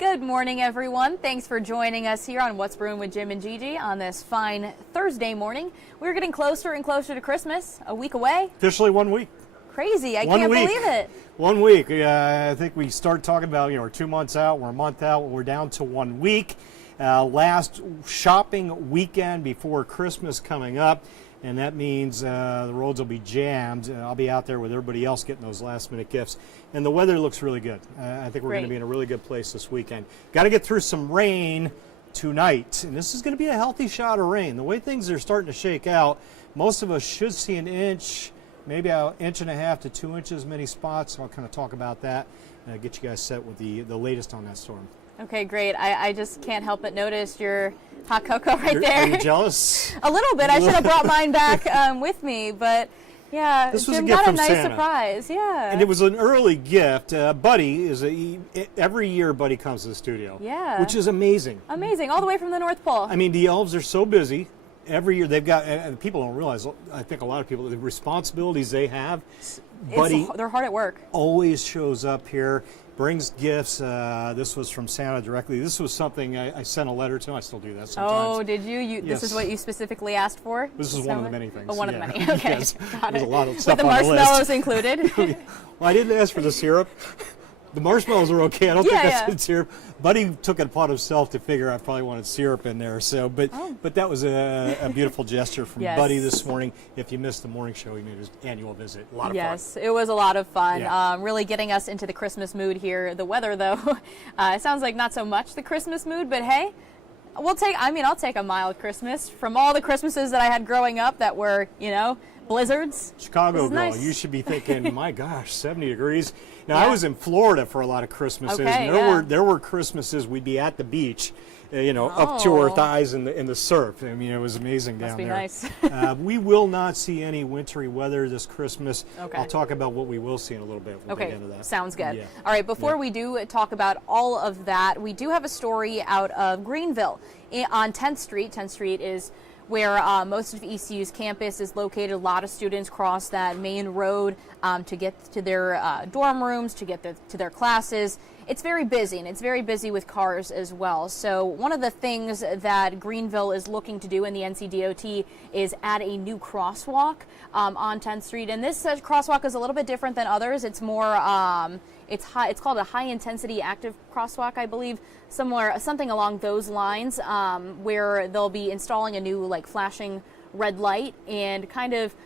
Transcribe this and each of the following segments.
Good morning, everyone. Thanks for joining us here on What's Brewing with Jim and Gigi on this fine Thursday morning. We're getting closer and closer to Christmas, a week away. Officially 1 week. Crazy, I can't believe it. 1 week. I think we start talking about, we're 2 months out, we're a month out, we're down to 1 week. Last shopping weekend before Christmas coming up. And that means the roads will be jammed. I'll be out there with everybody else getting those last minute gifts. And the weather looks really good. I think we're going to be in a really good place this weekend. Got to get through some rain tonight. And this is going to be a healthy shot of rain. The way things are starting to shake out, most of us should see an inch, maybe an inch and a half to 2 inches, many spots. So I'll kind of talk about that and get you guys set with the latest on that storm. Okay, great. I just can't help but notice your hot cocoa there. Are you jealous? A little bit. I should have brought mine back with me, but yeah, this was Jim a gift got a from nice Santa. surprise. Yeah. And it was an early gift. Buddy every year Buddy comes to the studio. Yeah. Which is amazing. Amazing, all the way from the North Pole. I mean, the elves are so busy. Every year they've got, and people don't realize, I think a lot of people, the responsibilities they have. Buddy, they're hard at work. Always shows up here, brings gifts. This was from Santa directly. This was something I sent a letter to. I still do that sometimes. Oh, did you? Yes. This is what you specifically asked for? This is one of the many things. Oh, one of the many. Okay, yes. got There's it. a lot of stuff With the on the marshmallows list. included. Well, I didn't ask for the syrup. The marshmallows are okay. I don't think I said syrup. Buddy took it upon himself to figure I probably wanted syrup in there. So, but that was a beautiful gesture from Buddy this morning. If you missed the morning show, he made his annual visit. A lot of fun. Yes, it was a lot of fun. Yeah. Really getting us into the Christmas mood here. The weather, though, it sounds like not so much the Christmas mood, but hey, I'll take a mild Christmas from all the Christmases that I had growing up that were, blizzards. Chicago girl, nice. You should be thinking, my gosh, 70 degrees. Now, Yeah. I was in Florida for a lot of Christmases. Okay, and there were Christmases we'd be at the beach, up to our thighs in the surf. I mean, it was amazing down there. Must be nice. We will not see any wintry weather this Christmas. Okay. I'll talk about what we will see in a little bit. We'll get into that. Sounds good. Yeah. All right, before we do talk about all of that, we do have a story out of Greenville on 10th Street. 10th Street is where most of ECU's campus is located. A lot of students cross that main road to get to their dorm rooms, to get to their classes. It's very busy, and it's very busy with cars as well. So one of the things that Greenville is looking to do in the NCDOT is add a new crosswalk on 10th Street. And this crosswalk is a little bit different than others. It's more, it's called a high-intensity active crosswalk, I believe. Something along those lines, where they'll be installing a new flashing red light and kind of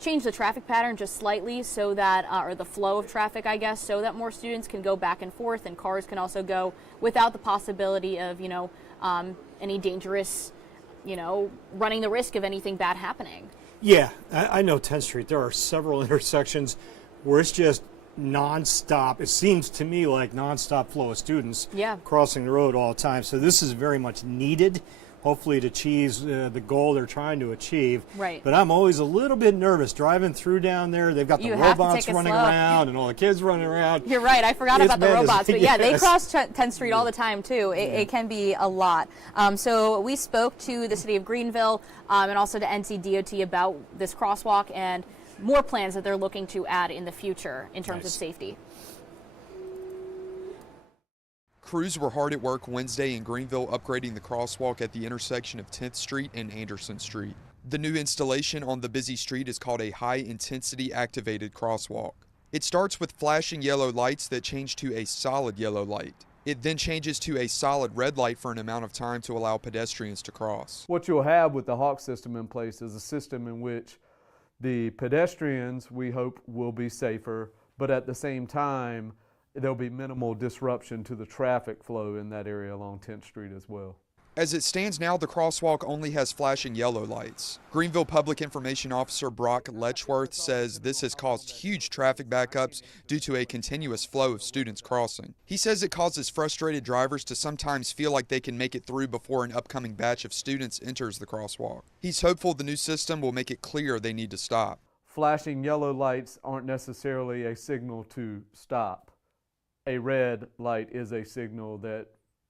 change the traffic pattern just slightly so that, or the flow of traffic, I guess, so that more students can go back and forth and cars can also go without the possibility of, any dangerous, running the risk of anything bad happening. Yeah, I know 10th Street. There are several intersections where it's just non-stop. It seems to me like non-stop flow of students crossing the road all the time. So this is very much needed, hopefully to achieve the goal they're trying to achieve. Right. But I'm always a little bit nervous driving through down there. They've got the robots running around and all the kids running around. You're right. I forgot about the robots. But yeah, they cross 10th Street all the time too. It can be a lot. So we spoke to the city of Greenville and also to NCDOT about this crosswalk and more plans that they're looking to add in the future in terms of safety. Crews were hard at work Wednesday in Greenville upgrading the crosswalk at the intersection of 10th Street and Anderson Street. The new installation on the busy street is called a high-intensity activated crosswalk. It starts with flashing yellow lights that change to a solid yellow light. It then changes to a solid red light for an amount of time to allow pedestrians to cross. What you'll have with the Hawk system in place is a system in which the pedestrians, we hope, will be safer, but at the same time, there'll be minimal disruption to the traffic flow in that area along 10th Street as well. As it stands now, the crosswalk only has flashing yellow lights. Greenville Public Information Officer Brock Letchworth says this has caused huge traffic backups due to a continuous flow of students crossing. He says it causes frustrated drivers to sometimes feel like they can make it through before an upcoming batch of students enters the crosswalk. He's hopeful the new system will make it clear they need to stop. Flashing yellow lights aren't necessarily a signal to stop. A red light is a signal that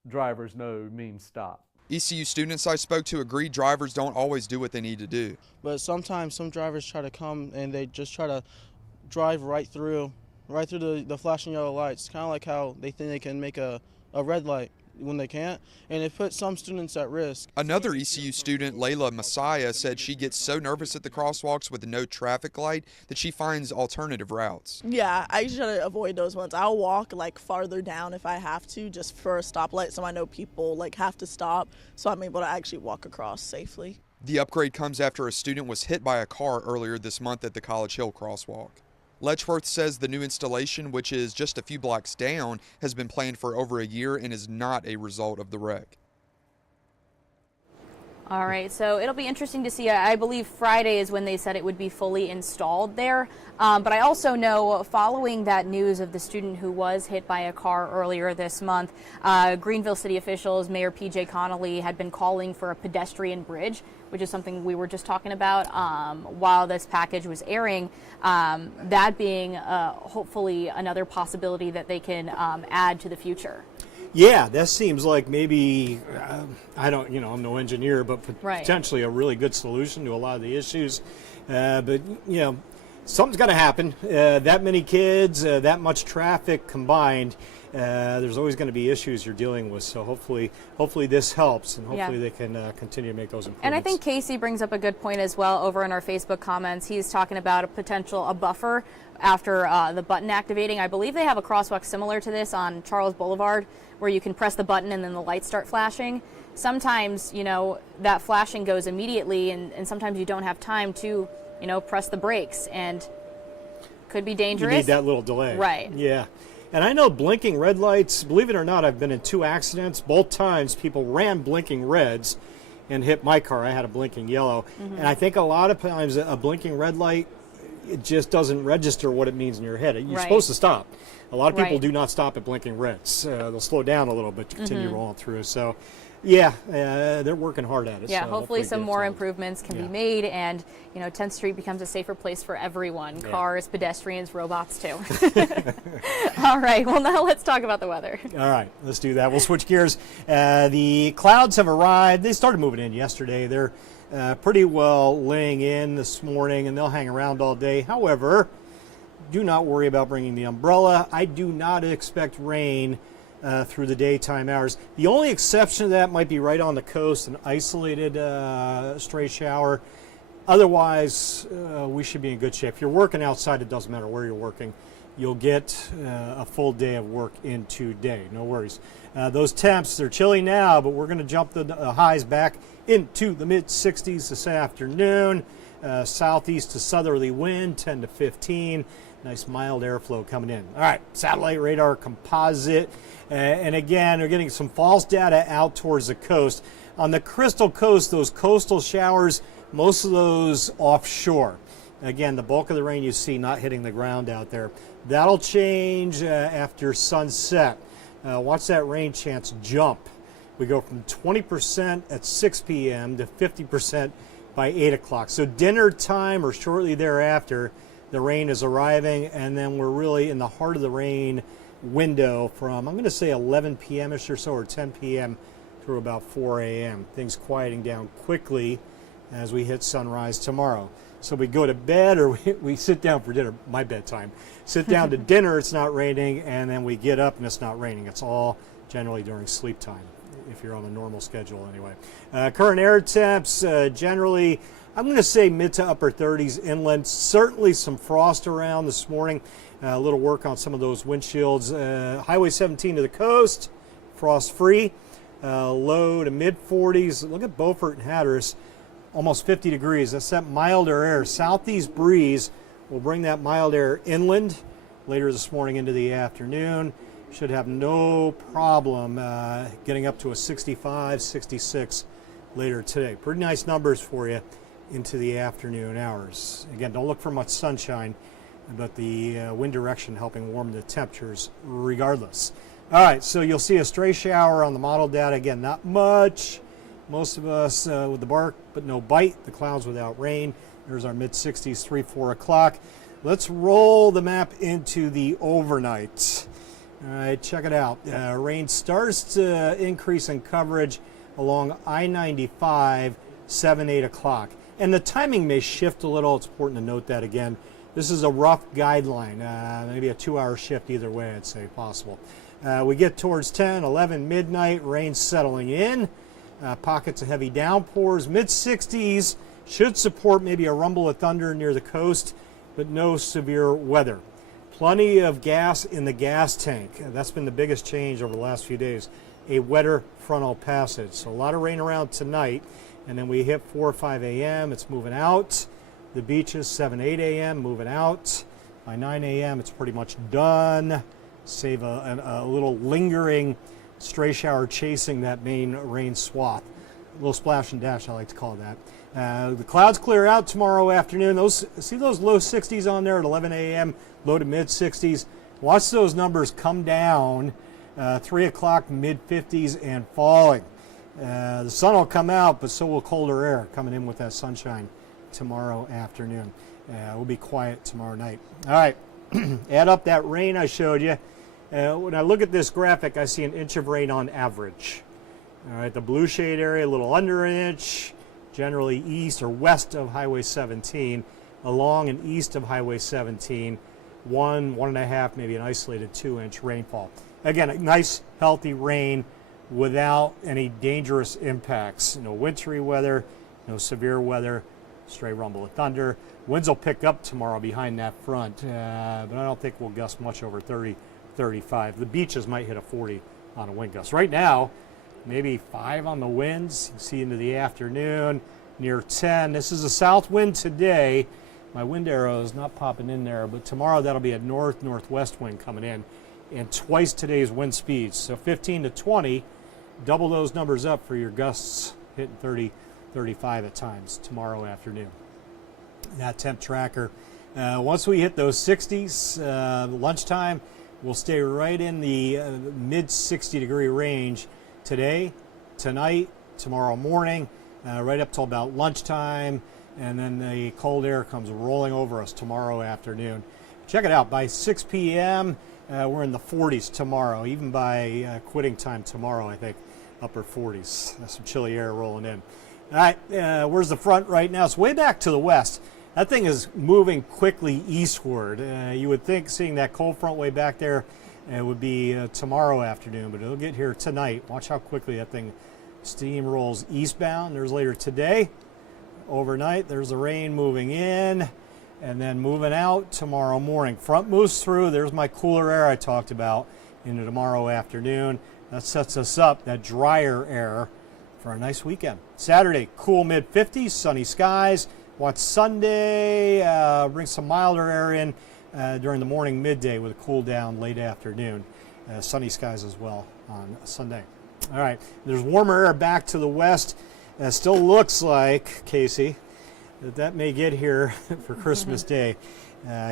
drivers know means stop. ECU students I spoke to agree drivers don't always do what they need to do. But sometimes some drivers try to come and they just try to drive right through right through the flashing yellow lights, kind of like how they think they can make a red light when they can't, and it puts some students at risk. Another ECU student, Layla Messiah, said she gets so nervous at the crosswalks with no traffic light that she finds alternative routes. Yeah, I try to avoid those ones. I'll walk like farther down if I have to, just for a stoplight, so I know people like have to stop, so I'm able to actually walk across safely. The upgrade comes after a student was hit by a car earlier this month at the College Hill crosswalk. Letchworth says the new installation, which is just a few blocks down, has been planned for over a year and is not a result of the wreck. All right, so it'll be interesting to see. I believe Friday is when they said it would be fully installed there. But I also know, following that news of the student who was hit by a car earlier this month, Greenville city officials, Mayor P.J. Connolly, had been calling for a pedestrian bridge, which is something we were just talking about while this package was airing. That being hopefully another possibility that they can add to the future. Yeah, that seems like maybe, I don't, I'm no engineer, but Right. potentially a really good solution to a lot of the issues. But, something's got to happen. That many kids, that much traffic combined, there's always going to be issues you're dealing with. So hopefully this helps, and hopefully they can continue to make those improvements. And I think Casey brings up a good point as well over in our Facebook comments. He's talking about a buffer after the button activating. I believe they have a crosswalk similar to this on Charles Boulevard, where you can press the button and then the lights start flashing. Sometimes, that flashing goes immediately, and sometimes you don't have time to, press the brakes, and could be dangerous. You need that little delay. Right. Yeah. And I know blinking red lights, believe it or not, I've been in 2 accidents. Both times people ran blinking reds and hit my car. I had a blinking yellow. And I think a lot of times a blinking red light, it just doesn't register what it means in your head. You're supposed to stop. A lot of people do not stop at blinking reds. They'll slow down a little bit to continue rolling through. So, yeah, they're working hard at it. Yeah, so hopefully some more it's improvements can be made, and 10th Street becomes a safer place for everyone. Cars, pedestrians, robots too. All right, well now let's talk about the weather. All right, let's do that. We'll switch gears. The clouds have arrived. They started moving in yesterday. They're pretty well laying in this morning, and they'll hang around all day. However, do not worry about bringing the umbrella. I do not expect rain through the daytime hours. The only exception to that might be right on the coast, an isolated stray shower. Otherwise, we should be in good shape. If you're working outside, it doesn't matter where you're working. You'll get a full day of work in today. No worries. Those temps, they're chilly now, but we're going to jump the highs back into the mid-60s this afternoon. Southeast to southerly wind, 10 to 15. Nice mild airflow coming in. All right, satellite radar composite. And again, we're getting some false data out towards the coast. On the Crystal Coast, those coastal showers, most of those offshore. Again, the bulk of the rain you see not hitting the ground out there. That'll change after sunset. Watch that rain chance jump. We go from 20% at 6 p.m. to 50% by 8 o'clock. So dinner time or shortly thereafter, the rain is arriving, and then we're really in the heart of the rain window from, I'm going to say 11 p.m.-ish or so, or 10 p.m. through about 4 a.m. Things quieting down quickly as we hit sunrise tomorrow. So we go to bed, or we sit down for dinner, my bedtime. Sit down to dinner, it's not raining, and then we get up and it's not raining. It's all generally during sleep time, if you're on a normal schedule anyway. Current air temps, generally, I'm going to say mid to upper 30s inland. Certainly some frost around this morning. A little work on some of those windshields. Highway 17 to the coast, frost free. Low to mid 40s. Look at Beaufort and Hatteras, almost 50 degrees. That's that milder air. Southeast breeze will bring that mild air inland later this morning into the afternoon. Should have no problem getting up to a 65, 66 later today. Pretty nice numbers for you into the afternoon hours. Again, don't look for much sunshine, but the wind direction helping warm the temperatures regardless. All right, so you'll see a stray shower on the model data. Again, not much. Most of us with the bark, but no bite. The clouds without rain. There's our mid-60s, 3, 4 o'clock. Let's roll the map into the overnight. All right, check it out. Rain starts to increase in coverage along I-95, 7, 8 o'clock. And the timing may shift a little. It's important to note that again. This is a rough guideline, maybe a 2-hour shift either way, I'd say possible. We get towards 10, 11, midnight, rain settling in. Pockets of heavy downpours, mid-60s, should support maybe a rumble of thunder near the coast, but no severe weather. Plenty of gas in the gas tank. That's been the biggest change over the last few days. A wetter frontal passage. So a lot of rain around tonight, and then we hit 4 or 5 a.m. It's moving out. The beaches 7, 8 a.m. moving out. By 9 a.m. it's pretty much done. Save a little lingering stray shower chasing that main rain swath. A little splash and dash, I like to call it that. The clouds clear out tomorrow afternoon. See those low 60s on there at 11 a.m., low to mid 60s? Watch those numbers come down. 3 o'clock, mid 50s and falling. The sun will come out, but so will colder air coming in with that sunshine tomorrow afternoon. We'll be quiet tomorrow night. All right, add up that rain I showed you. When I look at this graphic, I see an inch of rain on average. All right, the blue shade area, a little under an inch, generally east or west of Highway 17, along and east of Highway 17, 1.5, maybe an isolated 2-inch rainfall. Again, a nice, healthy rain without any dangerous impacts. No wintry weather, no severe weather, stray rumble of thunder. Winds will pick up tomorrow behind that front, but I don't think we'll gust much over 30, 35. The beaches might hit a 40 on a wind gust. Right now, maybe 5 on the winds. You see into the afternoon, near 10. This is a south wind today. My wind arrow is not popping in there, but tomorrow that'll be a north-northwest wind coming in, and twice today's wind speeds. So 15 to 20, double those numbers up for your gusts hitting 30, 35 at times tomorrow afternoon. That temp tracker, once we hit those 60s, lunchtime, we'll stay right in the mid 60 degree range today, tonight, tomorrow morning, right up till about lunchtime, and then the cold air comes rolling over us tomorrow afternoon. Check it out, by 6 p.m., we're in the 40s tomorrow, even by quitting time tomorrow, I think, upper 40s. That's some chilly air rolling in. All right, where's the front right now? It's way back to the west. That thing is moving quickly eastward. You would think seeing that cold front way back there would be tomorrow afternoon, but it'll get here tonight. Watch how quickly that thing steamrolls eastbound. There's later today. Overnight, there's the rain moving in and then moving out tomorrow morning. Front moves through. There's my cooler air I talked about into tomorrow afternoon. That sets us up, that drier air, for a nice weekend. Saturday, cool mid-50s, sunny skies. Watch Sunday, bring some milder air in during the morning, midday, with a cool down late afternoon. Sunny skies as well on Sunday. All right, there's warmer air back to the west. Still looks like, Casey, that may get here for Christmas Day.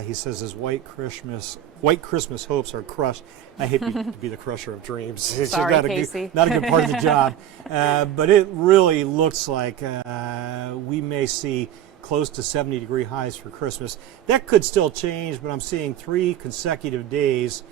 He says his white Christmas hopes are crushed. I hate to be the crusher of dreams. It's Sorry, not Casey. not a good part of the job. But it really looks like we may see close to 70-degree highs for Christmas. That could still change, but I'm seeing 3 consecutive days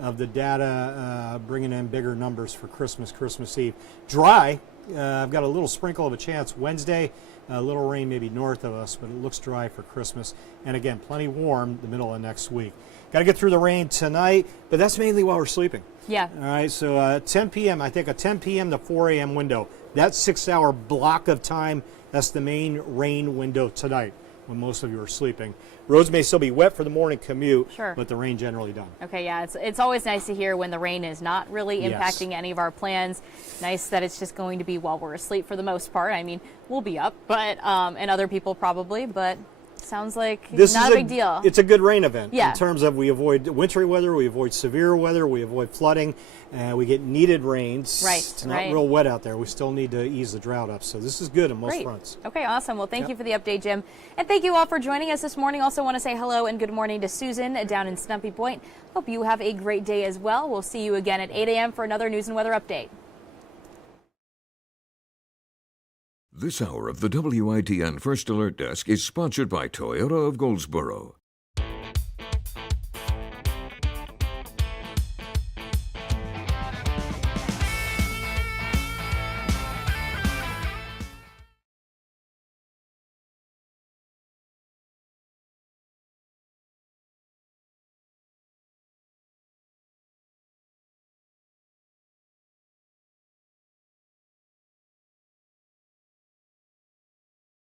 of the data bringing in bigger numbers for Christmas Eve. Dry. I've got a little sprinkle of a chance Wednesday. A little rain maybe north of us, but it looks dry for Christmas. And again, plenty warm the middle of next week. Got to get through the rain tonight, but that's mainly while we're sleeping. Yeah. All right, so 10 p.m., I think a 10 p.m. to 4 a.m. window. That 6-hour block of time, that's the main rain window tonight when most of you are sleeping. Roads may still be wet for the morning commute, Sure. but the rain generally done. Okay, yeah, it's always nice to hear when the rain is not really Yes. impacting any of our plans. Nice that it's just going to be while we're asleep for the most part. I mean, we'll be up, but and other people probably, but sounds like not a big deal. It's a good rain event. Yeah. In terms of we avoid wintry weather, we avoid severe weather, we avoid flooding, we get needed rains. Right, It's not right. real wet out there. We still need to ease the drought up. So this is good on most Great. fronts. Okay, awesome. Well, thank Yep. you for the update, Jim. And thank you all for joining us this morning. Also want to say hello and good morning to Susan down in Stumpy Point. Hope you have a great day as well. We'll see you again at 8 a.m. for another news and weather update. This hour of the WITN First Alert Desk is sponsored by Toyota of Goldsboro.